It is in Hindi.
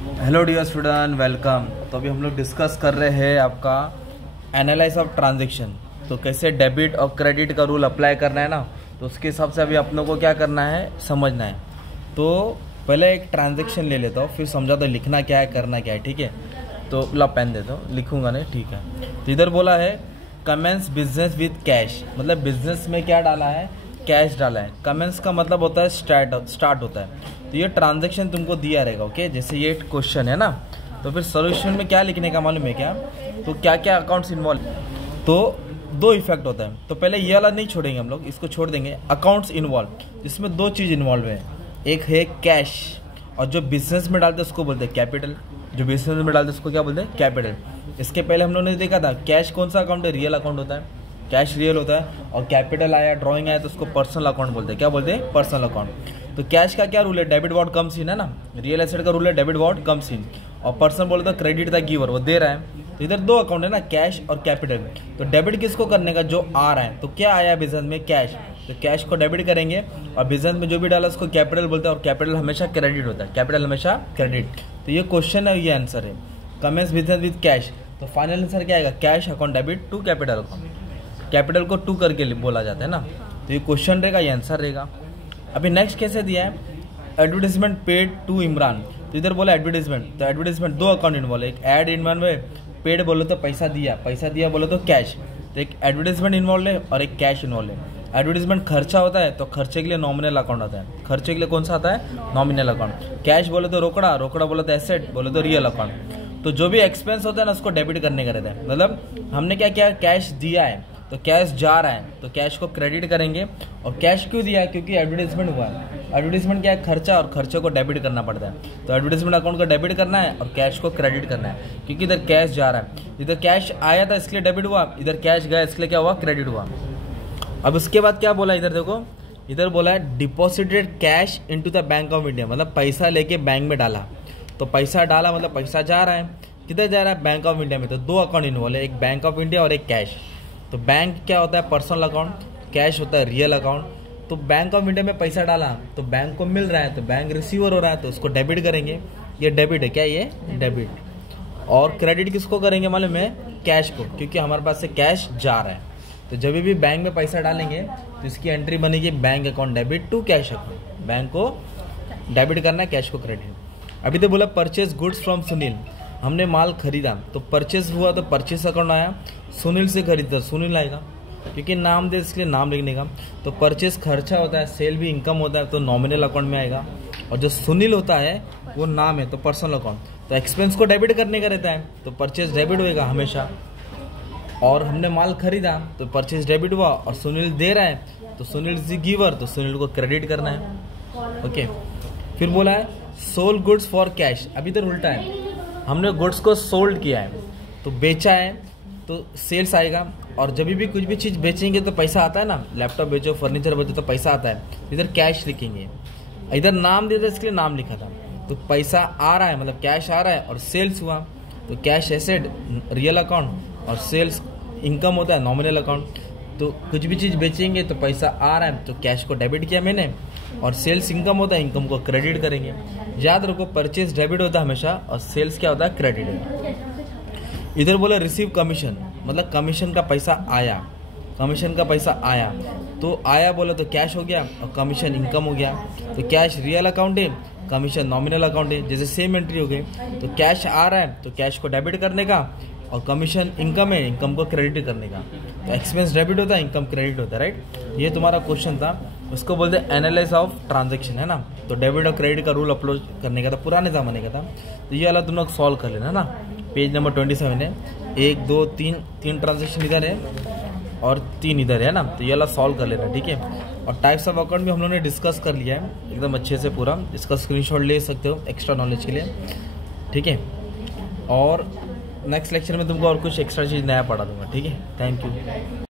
Hello dear student, welcome. तो अभी हम लोग डिस्कस कर रहे हैं आपका एनालाइज ऑफ ट्रांजैक्शन। तो कैसे डेबिट और क्रेडिट का रूल अप्लाई करना है ना, तो उसके हिसाब से अभी अपनों को क्या करना है, समझना है। तो पहले एक ट्रांजैक्शन ले लेता हूँ, फिर समझाता हूँ लिखना क्या है, करना क्या है। ठीक है, तो ला पेन देता हूँ, लिखूंगा नहीं, ठीक है। तो इधर बोला है कमेंस बिजनेस विद कैश, मतलब बिजनेस में क्या डाला है, कैश डाला है। कमेंस का मतलब होता है स्टार्ट होता है। तो ये ट्रांजैक्शन तुमको दिया रहेगा, ओके। जैसे ये क्वेश्चन है ना, तो फिर सोल्यूशन में क्या लिखने का मालूम है क्या, तो क्या क्या अकाउंट्स इन्वॉल्व। तो दो इफेक्ट होता है। तो पहले ये वाला नहीं छोड़ेंगे हम लोग, इसको छोड़ देंगे। अकाउंट्स इन्वॉल्व, जिसमें दो चीज़ इन्वॉल्व है, एक है कैश, और जो बिजनेस में डालते हैं उसको बोलते हैं कैपिटल। जो बिजनेस में डालते हैं उसको क्या बोलते हैं, कैपिटल। इसके पहले हम लोगों ने देखा था कैश कौन सा अकाउंट है, रियल अकाउंट होता है, कैश रियल होता है। और कैपिटल आया, ड्राइंग आया, तो उसको पर्सनल अकाउंट बोलते हैं। क्या बोलते हैं, पर्सनल अकाउंट। तो कैश का क्या रूल है, डेबिट व्हाट कम्स इन, है ना। रियल एसेट का रूल है डेबिट व्हाट कम्स इन, और पर्सन बोले तो क्रेडिट द गिवर, वो दे रहा है। तो इधर दो अकाउंट है ना, कैश और कैपिटल। तो डेबिट किसको करने का, जो आ रहा है। तो क्या आया बिजनेस में, कैश, तो कैश को डेबिट करेंगे। और बिजनेस में जो भी डाला उसको कैपिटल बोलते हैं, और कैपिटल हमेशा क्रेडिट होता है, कैपिटल हमेशा क्रेडिट। तो ये क्वेश्चन है, ये आंसर है, कमेंस बिजनेस विद कैश। तो फाइनल आंसर क्या आएगा, cash account debit to capital account. Capital को टू करके बोला जाता है ना। तो ये क्वेश्चन रहेगा, ये आंसर रहेगा। अभी नेक्स्ट कैसे दिया है, एडवर्टाइजमेंट पेड टू इमरान। तो इधर बोला एडवर्टाइजमेंट, तो एडवर्टाइजमेंट दो अकाउंट इन्वॉल्व है, एक एड इन्वॉल्व है, पेड बोलो तो पैसा दिया बोलो तो कैश। तो एक एडवर्टाइजमेंट इन्वॉल्व है और एक कैश इन्वॉल्व है। एडवर्टाइजमेंट खर्चा होता है, तो खर्चे के लिए नॉमिनल अकाउंट आता है। खर्चे के लिए कौन सा आता है, नॉमिनल अकाउंट। कैश बोले तो रोकड़ा बोले तो एसेट, बोले तो रियल अकाउंट। तो जो भी एक्सपेंस होता है ना, उसको डेबिट करने का रहता है। मतलब हमने क्या किया, कैश दिया है तो कैश जा रहा है, तो कैश को क्रेडिट करेंगे। और कैश क्यों दिया है, क्योंकि एडवर्टाइजमेंट हुआ है। एडवर्टाइजमेंट क्या है, खर्चा, और खर्चे को डेबिट करना पड़ता है। तो एडवर्टाइजमेंट अकाउंट को डेबिट करना है और कैश को क्रेडिट करना है, क्योंकि इधर कैश जा रहा है। इधर कैश आया था इसलिए डेबिट हुआ, इधर कैश गया इसलिए क्या हुआ, क्रेडिट हुआ। अब उसके बाद क्या बोला, इधर देखो, इधर बोला है deposited cash into the bank of India, मतलब पैसा लेके बैंक में डाला। तो पैसा डाला मतलब पैसा जा रहा है, किधर जा रहा है, बैंक ऑफ इंडिया में। तो दो अकाउंट इन्वॉल्व है, एक बैंक ऑफ इंडिया और एक कैश। तो बैंक क्या होता है, पर्सनल अकाउंट, कैश होता है रियल अकाउंट। तो बैंक ऑफ इंडिया में पैसा डाला तो बैंक को मिल रहा है, तो बैंक रिसीवर हो रहा है, तो उसको डेबिट करेंगे। ये डेबिट है, क्या ये डेबिट। और क्रेडिट किसको करेंगे मालूम है, कैश को, क्योंकि हमारे पास से कैश जा रहा है। तो जब भी बैंक में पैसा डालेंगे तो इसकी एंट्री बनेगी bank account debit to cash account. Bank को डेबिट करना है, कैश को क्रेडिट। अभी तो बोला परचेज गुड्स फ्रॉम सुनील, हमने माल खरीदा, तो परचेस हुआ तो परचेस अकाउंट आया। सुनील से खरीदा, सुनील आएगा, क्योंकि नाम दे इसलिए नाम लिखने का। तो परचेस खर्चा होता है, सेल भी इनकम होता है, तो नॉमिनल अकाउंट में आएगा। और जो सुनील होता है वो नाम है, तो पर्सनल अकाउंट। तो एक्सपेंस को डेबिट करने का रहता है, तो परचेस डेबिट होएगा हमेशा। और हमने माल खरीदा तो परचेस डेबिट हुआ, और सुनील दे रहा है तो सुनील इज द गिवर, तो सुनील को क्रेडिट करना है, ओके। फिर बोला है सोल्ड गुड्स फॉर कैश। अभी तो उल्टा है, हमने गुड्स को सोल्ड किया है, तो बेचा है तो सेल्स आएगा। और जब भी कुछ भी चीज़ बेचेंगे तो पैसा आता है ना, लैपटॉप बेचो, फर्नीचर बेचो, तो पैसा आता है। इधर कैश लिखेंगे, इधर नाम दिया था इसके लिए नाम लिखा था। तो पैसा आ रहा है मतलब कैश आ रहा है, और सेल्स हुआ तो कैश एसेट रियल अकाउंट, और सेल्स इनकम होता है नॉमिनल अकाउंट। तो कुछ भी चीज़ बेचेंगे तो पैसा आ रहा है, तो कैश को डेबिट किया मैंने, और सेल्स इनकम होता है, इनकम को क्रेडिट करेंगे। याद रखो, परचेज डेबिट होता है हमेशा, और सेल्स क्या होता है, क्रेडिट है। इधर बोले रिसीव कमीशन, मतलब कमीशन का पैसा आया, कमीशन का पैसा आया। तो आया बोले तो कैश हो गया, और कमीशन इनकम हो गया। तो कैश रियल अकाउंट है, कमीशन नॉमिनल अकाउंट है, जैसे सेम एंट्री हो गई। तो कैश आ रहा है तो कैश को डेबिट करने का, और कमीशन इनकम है, इनकम को क्रेडिट करने का। तो एक्सपेंस डेबिट होता है, इनकम क्रेडिट होता है, राइट। ये तुम्हारा क्वेश्चन था, उसको बोलते हैं एनालाइज ऑफ ट्रांजैक्शन, है ना। तो डेबिट और क्रेडिट का रूल अप्लाई करने का था, पुराने ज़माने का था। तो ये वाला तुम लोग सॉल्व कर लेना ना। पेज नंबर 27 है, 1 2 3 ट्रांजैक्शन इधर है और 3 इधर है ना। तो ये वाला सॉल्व कर लेना, ठीक है। और टाइप्स ऑफ अकाउंट भी हम लोगों ने डिस्कस कर लिया है एकदम अच्छे से पूरा। इसका स्क्रीनशॉट ले सकते हो एक्स्ट्रा नॉलेज के लिए, ठीक है। और नेक्स्ट लेक्चर में तुमको और कुछ एक्स्ट्रा चीज़ नया पढ़ा दूंगा, ठीक है। Thank you.